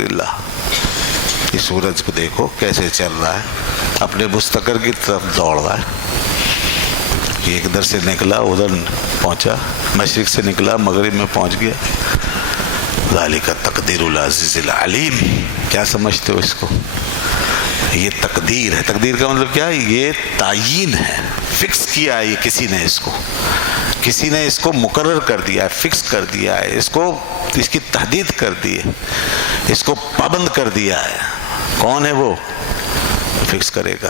مستقر اللہ. یہ سورج کو دیکھو کیسے چل رہا ہے، اپنے مستقر کی طرف دوڑ رہا ہے. یہ ادھر سے نکلا ادھر پہنچا، مشرق سے نکلا مغرب میں پہنچ گیا. ذالک تقدیر العزیز العلیم. کیا سمجھتے ہو اس کو؟ یہ تقدیر ہے. تقدیر کا مطلب کیا ہے؟ یہ تعین ہے، فکس کیا ہے. یہ کسی نے اس کو مقرر کر دیا ہے، فکس کر دیا ہے، اس کی تحدید کر دی ہے، اس کو پابند کر دیا ہے. کون ہے وہ؟ فکس کرے گا.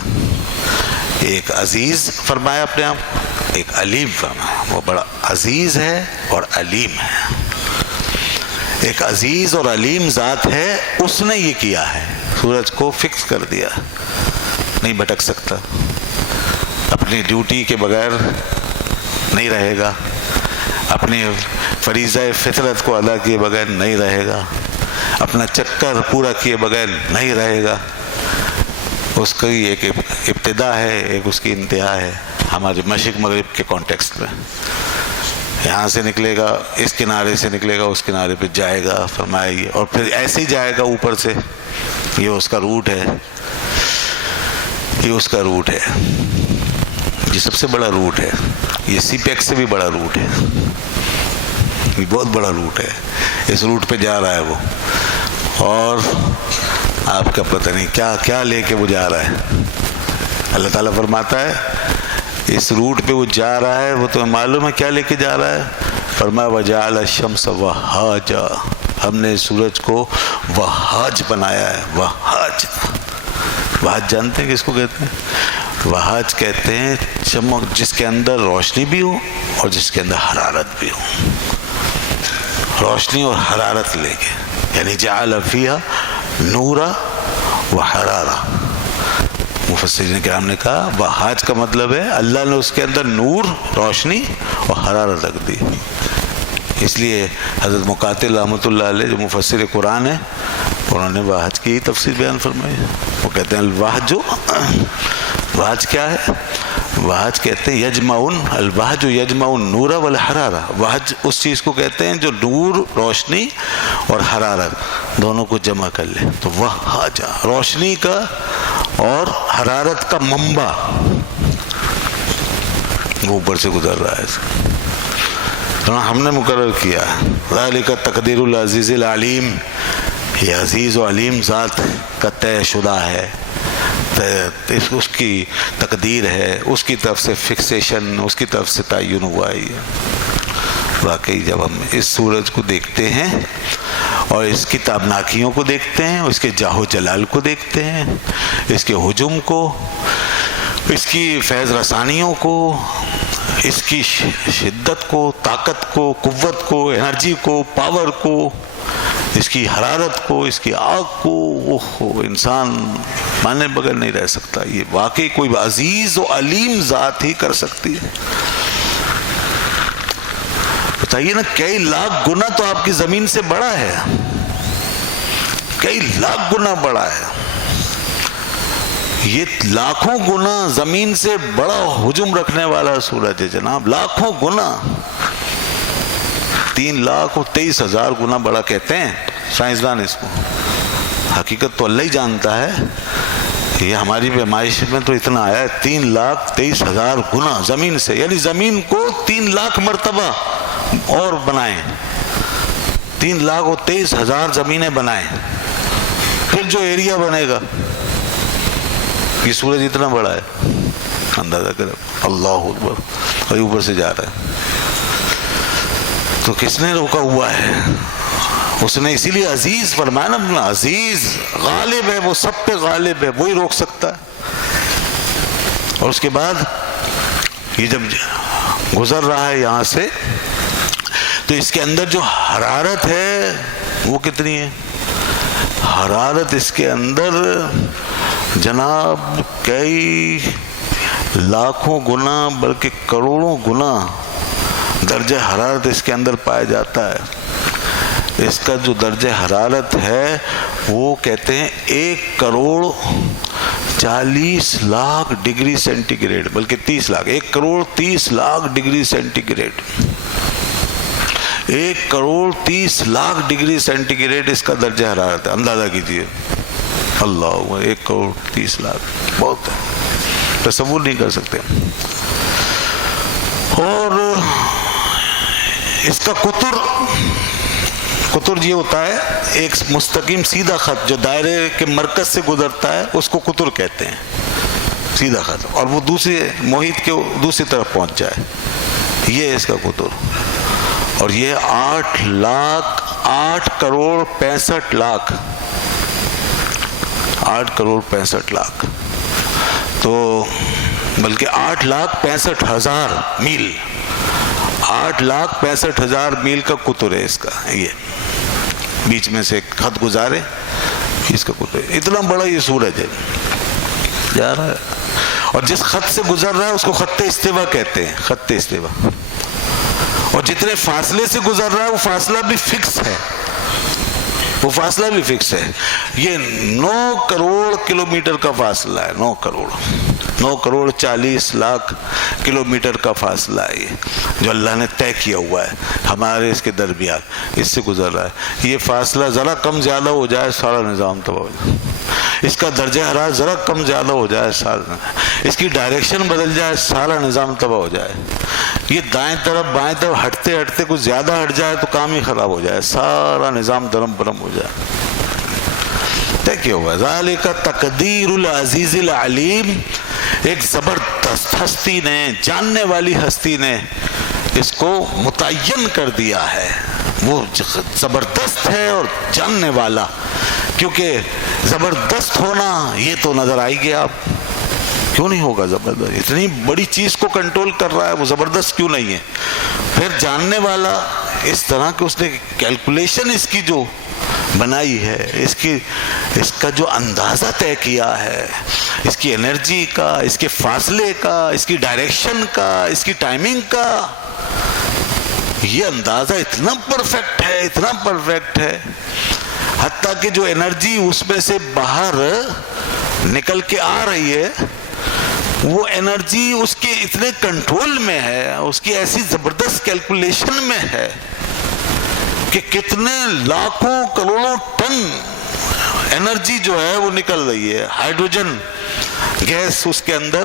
ایک عزیز فرمایا اپنے آپ، ایک علیم فرمایا. وہ بڑا عزیز ہے اور علیم ہے. ایک عزیز اور علیم ذات ہے، اس نے یہ کیا ہے، سورج کو فکس کر دیا، نہیں بھٹک سکتا. اپنی ڈیوٹی کے بغیر نہیں رہے گا، اپنی فریضہ فطرت کو ادا کیے بغیر نہیں رہے گا، اپنا چکر پورا کیے بغیر نہیں رہے گا. اس کی ایک ابتدا ہے، ایک اس کی انتہا ہے. ہمارے مشرق مغرب کے کانٹیکسٹ میں یہاں سے نکلے گا، اس کنارے سے نکلے گا، اس کنارے پہ جائے گا فرمایا یہ، اور پھر ایسے ہی جائے گا اوپر سے. یہ اس کا روٹ ہے، یہ اس کا روٹ ہے. یہ سب سے بڑا روٹ ہے. یہ سی پیک سے بھی بڑا روٹ ہے. یہ بہت بڑا روٹ ہے. اس روٹ پہ جا رہا ہے وہ، اور آپ کا پتہ نہیں کیا کیا لے کے وہ جا رہا ہے. اللہ تعالیٰ فرماتا ہے اس روٹ پہ وہ جا رہا ہے، وہ تمہیں معلوم ہے کیا لے کے جا رہا ہے؟ فرمایا وجعل الشمس وہاجا. ہم نے سورج کو وہاج بنایا ہے. وہاج، وہاج جانتے ہیں کس کو کہتے ہیں؟ وہاج کہتے ہیں چمک جس کے اندر روشنی بھی ہو اور جس کے اندر حرارت بھی ہو. روشنی اور حرارت لے کے، یعنی جعل فیہا نورا و حرارہ. مفسرین کرام نے کہا وہاج کا مطلب ہے اللہ نے اس کے اندر نور، روشنی اور حرارت رکھ دی. اس لیے حضرت مقاتل رحمۃ اللہ علیہ جو مفسر قرآن ہیں، انہوں نے وہاج کی تفسیر بیان فرمائی. وہ کہتے ہیں الوہج، وہاج کیا ہے؟ وہج کہتے ہیں یجمعون، الوہج یجمع النور والحرارہ. وہج اس چیز کو کہتے ہیں جو نور، روشنی اور حرارت دونوں کو جمع کر لے. تو وہج روشنی کا اور حرارت کا منبع وہ اوپر سے گزر رہا ہے. ہم نے مقرر کیا ذالک تقدیر العزیز العلیم. یہ عزیز و علیم ذات کا طے شدہ ہے، اس کی تقدیر ہے، اس کی طرف سے فکسیشن، اس کی طرف سے تعین ہوا ہے. واقعی جب ہم اس سورج کو دیکھتے ہیں اور اس کی تابناکیوں کو دیکھتے ہیں، اس کے جاہ و جلال کو دیکھتے ہیں، اس کے ہجوم کو، اس کی فیض رسانیوں کو، اس کی شدت کو، طاقت کو، قوت کو، انرجی کو، پاور کو، اس کی حرارت کو، اس کی آگ کو، انسان ماننے بغیر نہیں رہ سکتا. یہ واقعی کوئی عزیز و علیم ذات ہی کر سکتی ہے. بتائیے نا، کئی لاکھ گنا تو آپ کی زمین سے بڑا ہے، کئی لاکھ گنا بڑا ہے. یہ لاکھوں گنا زمین سے بڑا ہجوم رکھنے والا سورج ہے جناب، لاکھوں گنا. 3,23,000 گنا بڑا کہتے ہیں سائنسدان اس کو. حقیقت تو اللہ ہی جانتا ہے. یہ ہماری پیمائش میں تو اتنا آیا ہے 3,23,000 گنا زمین سے، یعنی زمین کو 3 لاکھ مرتبہ اور بنائیں، 3,23,000 زمینیں بنائیں، پھر جو ایریا بنے گا. یہ سورج اتنا بڑا ہے، اندازہ کرو. اللہ اکبر. اور اوپر سے جا رہا ہے. تو کس نے روکا ہوا ہے؟ اس نے اسی لیے عزیز فرمایا نا. اپنا عزیز غالب ہے، وہ سب پہ غالب ہے، وہی روک سکتا ہے. اور اس کے بعد یہ جب گزر رہا ہے یہاں سے، تو اس کے اندر جو حرارت ہے وہ کتنی ہے؟ حرارت اس کے اندر جناب کئی لاکھوں گنا بلکہ کروڑوں گنا درجہ حرارت اس کے اندر پایا جاتا ہے. اس کا جو درجہ حرارت ہے وہ کہتے ہیں 1,40,00,000 ڈگری سینٹی گریڈ، بلکہ 30 lakh, 1,30,00,000 degree centigrade. 1,30,00,000 degree centigrade اس کا درجہ حرارت ہے. اندازہ کیجیے. اللہ 1,30,00,000 بہت ہے, تصور نہیں کر سکتے. اور اس کا قطر یہ ہوتا ہے ایک مستقیم سیدھا خط جو دائرے کے مرکز سے گزرتا ہے, اس کو قطر کہتے ہیں, سیدھا خط, اور وہ دوسرے محیط کے دوسری طرف پہنچ جائے, یہ اس کا قطر. اور یہ 8 کروڑ 65 لاکھ تو بلکہ 8,65,000 میل, 8,65,000 میل کا قطر ہے اس کا. یہ بیچ میں سے ایک خط گزارے, اس کا قطر اتنا بڑا یہ سورج ہے جا رہا ہے, اور جس خط سے گزر رہا ہے اس کو خط استوا کہتے ہیں, خط استوا. اور جتنے فاصلے سے گزر رہا ہے وہ فاصلہ بھی فکس ہے, وہ فاصلہ بھی فکس ہے. یہ 9 کروڑ کلومیٹر کا فاصلہ ہے, 9 کروڑ 40 لاکھ کلومیٹر کا فاصلہ ہے, یہ جو اللہ نے طے کیا ہوا ہے ہمارے اس کے درمیان, اس سے گزر رہا ہے. یہ فاصلہ ذرا کم زیادہ ہو جائے سارا نظام تباہ ہو جائے, اس کا درجہ حرارت ذرا کم زیادہ ہو جائے سارا, اس کی ڈائریکشن بدل جائے سارا نظام تباہ ہو جائے. یہ دائیں طرف بائیں طرف ہٹتے ہٹتے کچھ زیادہ ہٹ جائے تو کام ہی خراب ہو جائے, سارا نظام درم برم ہو جائے. کیا ہوا ذالک تقدیر العزیز العلیم, ایک زبردست ہستی نے, جاننے والی ہستی نے اس کو متعین کر دیا ہے. وہ زبردست ہے اور جاننے والا, کیونکہ زبردست ہونا یہ تو نظر آئی گیا. آپ کیوں نہیں ہوگا زبردست؟ اتنی بڑی چیز کو کنٹرول کر رہا ہے, وہ زبردست کیوں نہیں ہے؟ پھر جاننے والا اس طرح کہ اس نے کیلکولیشن اس کی جو بنائی ہے, اس کا جو اندازہ طے کیا ہے, اس کی انرجی کا, اس کے فاصلے کا, اس کی ڈائریکشن کا, اس کی ٹائمنگ کا, یہ اندازہ اتنا پرفیکٹ ہے, اتنا پرفیکٹ ہے, حتیٰ کہ جو انرجی اس میں سے باہر نکل کے آ رہی ہے وہ انرجی اس کے اتنے کنٹرول میں ہے, اس کی ایسی زبردست کیلکولیشن میں ہے کہ کتنے لاکھوں کروڑوں ٹن انرجی جو ہے وہ نکل رہی ہے. ہائیڈروجن گیس اس کے اندر,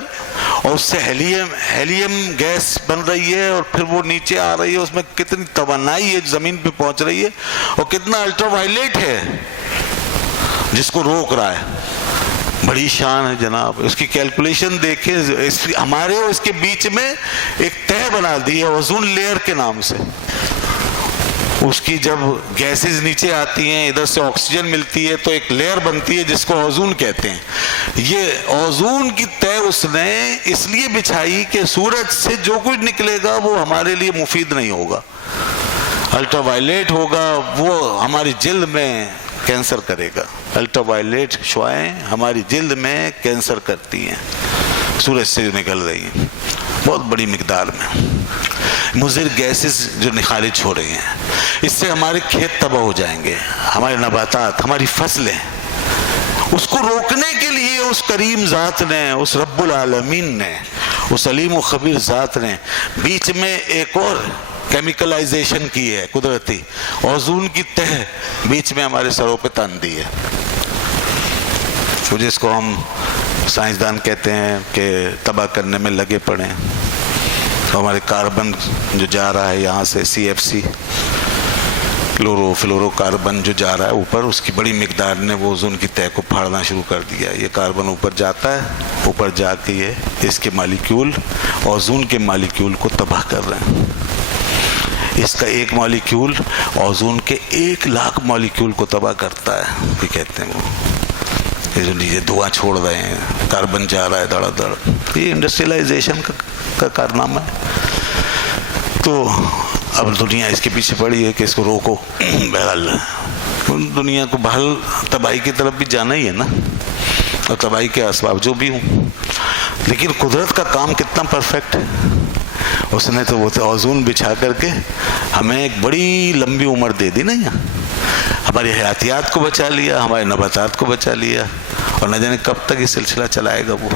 اور اس سے ہیلیم گیس بن رہی ہے, اور پھر وہ نیچے آ رہی ہے, اس میں کتنی توانائی ہے زمین پہ پہنچ رہی ہے, اور کتنا الٹرا وائلیٹ ہے جس کو روک رہا ہے. بڑی شان ہے جناب, اس کی کیلکولیشن دیکھیں. ہمارے اور اس کے بیچ میں ایک طے بنا دی ہے اوزون لیئر کے نام سے. اس کی جب گیسز نیچے آتی ہیں, ادھر سے آکسیجن ملتی ہے, تو ایک لیئر بنتی ہے جس کو اوزون کہتے ہیں. یہ اوزون کی طے اس نے اس لیے بچھائی کہ سورج سے جو کچھ نکلے گا وہ ہمارے لیے مفید نہیں ہوگا, الٹرا وائلیٹ ہوگا, وہ ہماری جلد میں کینسر کرے گا. الٹرا وائلیٹ شعاعیں ہماری جلد میں کینسر کرتی ہیں, سورج سے جو نکل رہی ہیں بہت بڑی مقدار میں. مضر گیسز جو خارج ہو رہی ہیں, اس سے ہمارے کھیت تباہ ہو جائیں گے, ہمارے نباتات, ہماری فصلیں. اس کو روکنے کے لیے اس کریم ذات نے, اس رب العالمین نے, اس علیم و خبیر ذات نے بیچ میں ایک اور کیمیکلائزیشن کی ہے قدرتی, اوزون کی تہ بیچ میں ہمارے سروں پہ تان دی ہے, جس کو ہم سائنسدان کہتے ہیں کہ تباہ کرنے میں لگے پڑے ہیں. ہمارے کاربن جو جا رہا ہے یہاں سے CFC, کلورو فلورو کاربن جو جا رہا ہے اوپر, اس کی بڑی مقدار نے وہ اوزون کی تہ کو پھاڑنا شروع کر دیا. یہ کاربن اوپر جاتا ہے, اوپر جا کے یہ اس کے مالیکیول اوزون کے مالیکیول کو تباہ کر رہے ہیں. اس کا ایک مالیکیول اوزون کے 1,00,000 مالیکیول کو تباہ کرتا ہے. یہ کہتے ہیں وہ یہ جو نیچے دھواں چھوڑ رہے ہیں, کاربن جا رہا ہے دھڑا دھڑ, یہ انڈسٹریلائزیشن کا کارنامہ ہے. تو اب دنیا اس کے پیچھے پڑی ہے کہ اس کو روکو. بہرحال دنیا کو بحال تباہی کی طرف بھی جانا ہی ہے نا, اور تباہی کے اسباب جو بھی ہوں, لیکن قدرت کا کام کتنا پرفیکٹ ہے. اس نے تو وہ اوزون بچھا کر کے ہمیں ایک بڑی لمبی عمر دے دی نا, یہاں ہماری حیاتیات کو بچا لیا, ہمارے نباتات کو بچا لیا, اور نہ جانے کب تک یہ سلسلہ چلائے گا. وہ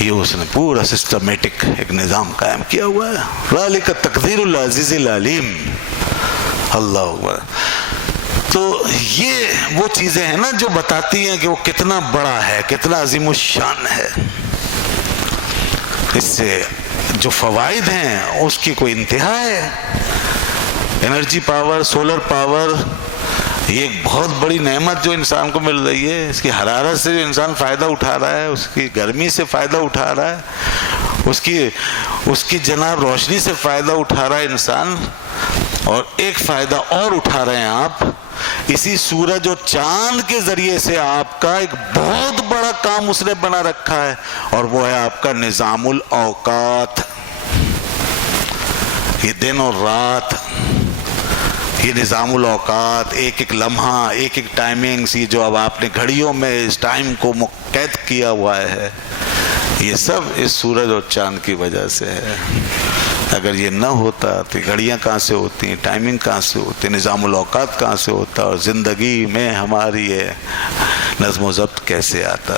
یہ اس نے پورا سسٹمیٹک ایک نظام قائم کیا ہوا ہے. ذالک تقدیر العزیز العلیم. اللہ اکبر. تو یہ وہ چیزیں ہیں نا جو بتاتی ہیں کہ وہ کتنا بڑا ہے, کتنا عظیم الشان ہے. اس سے جو فوائد ہیں اس کی کوئی انتہا ہے. انرجی پاور, سولر پاور, یہ ایک بہت بڑی نعمت جو انسان کو مل رہی ہے. اس کی حرارت سے جو انسان فائدہ اٹھا رہا ہے, اس کی گرمی سے فائدہ اٹھا رہا ہے, اس کی جناب روشنی سے فائدہ اٹھا رہا ہے انسان. اور ایک فائدہ اور اٹھا رہے ہیں آپ, اسی سورج اور چاند کے ذریعے سے آپ کا ایک بہت بڑا کام اس نے بنا رکھا ہے, اور وہ ہے آپ کا نظام الاوقات. یہ دن اور رات, یہ نظام الاوقات, ایک ایک لمحہ, ایک ایک ٹائمنگز, یہ جو اب آپ نے گھڑیوں میں اس ٹائم کو قید کیا ہوا ہے, یہ سب اس سورج اور چاند کی وجہ سے ہے. اگر یہ نہ ہوتا تو گھڑیاں کہاں سے ہوتی, ٹائمنگ کہاں سے ہوتی, نظام الاوقات کہاں سے ہوتا, اور زندگی میں ہماری یہ نظم و ضبط کیسے آتا,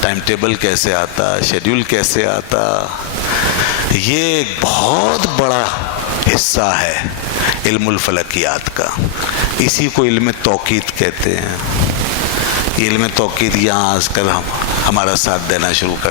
ٹائم ٹیبل کیسے آتا, شیڈیول کیسے آتا. یہ ایک بہت بڑا حصہ ہے علم الفلکیات کا. اسی کو علم توقیت کہتے ہیں. علم توقیت یہاں آ کر ہمارا ساتھ دینا شروع کر